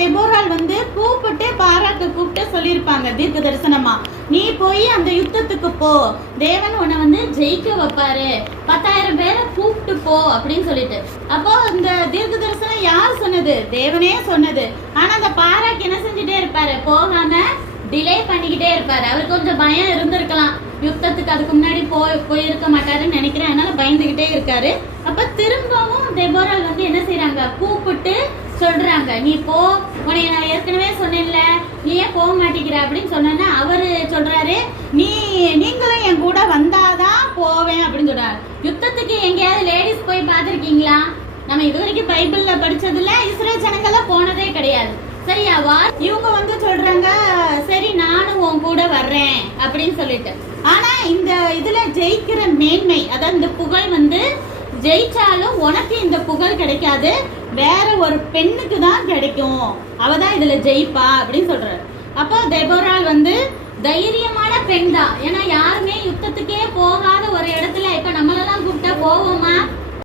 தெபோராள் வந்து கூப்பிட்டு பாராக்கு கூப்பிட்டு சொல்லியிருப்பாங்க தீர்க்க தரிசனமா, நீ போய் அந்த யுத்தத்துக்கு போ, தேவன் உன்னை வந்து ஜெயிக்க வைப்பாரு, 10,000 பேரை கூப்பிட்டு போ அப்படின்னு சொல்லிட்டு. அப்போ இந்த தீர்க்க தரிசனம் யார் சொன்னது? தேவனே சொன்னது. ஆனா அந்த பாராக்கு என்ன செஞ்சுட்டே இருப்பாரு? போகாம டிலே பண்ணிக்கிட்டே இருப்பாரு. அவருக்கு கொஞ்சம் பயம் இருந்திருக்கலாம், யுத்தத்துக்கு அதுக்கு முன்னாடி போயிருக்க மாட்டாருன்னு நினைக்கிறேன். அதனால பயந்துகிட்டே இருக்காரு. அப்ப திரும்பவும் தெபோராள் வந்து என்ன செய்யறாங்க? கூப்பிட்டு சொல்றாங்க, நீ போ, உன்னை நான் ஏற்கனவே சொன்னேன்ல, நீ ஏன் போக மாட்டேங்கிற அப்படின்னு சொன்னா அவரு சொல்றாரு, நீங்களும் என் கூட வந்தாதான் போவேன் அப்படின்னு சொல்றாரு. யுத்தத்துக்கு எங்கேயாவது லேடிஸ் போய் பார்த்திருக்கீங்களா? நம்ம இது வரைக்கும் பைபிள்ல படிச்சதுல இஸ்ரேல் ஜனங்கள்லாம் போனதே கிடையாது. சரியாவா? இவங்க வந்து சொல்றாங்க, சரி நானும் உன் கூட வர்றேன் அப்படின்னு சொல்லிட்டு. ஆனா இந்த இதுல ஜெயிக்கிற மேன்மை, அதாவது இந்த புகழ் வந்து ஜெயிச்சாலும் உனக்கு இந்த புகழ் கிடைக்காது, வேற ஒரு பெண்ணுக்கு தான் கிடைக்கும், அவதான் இதுல ஜெயிப்பா அப்படின்னு சொல்றாரு. அப்போ தெபோராள் வந்து தைரியமான பெண் தான். ஏன்னா யாருமே யுத்தத்துக்கே போகாத ஒரு இடத்துல இப்ப நம்மளெல்லாம் கூப்பிட்டா போவோமா?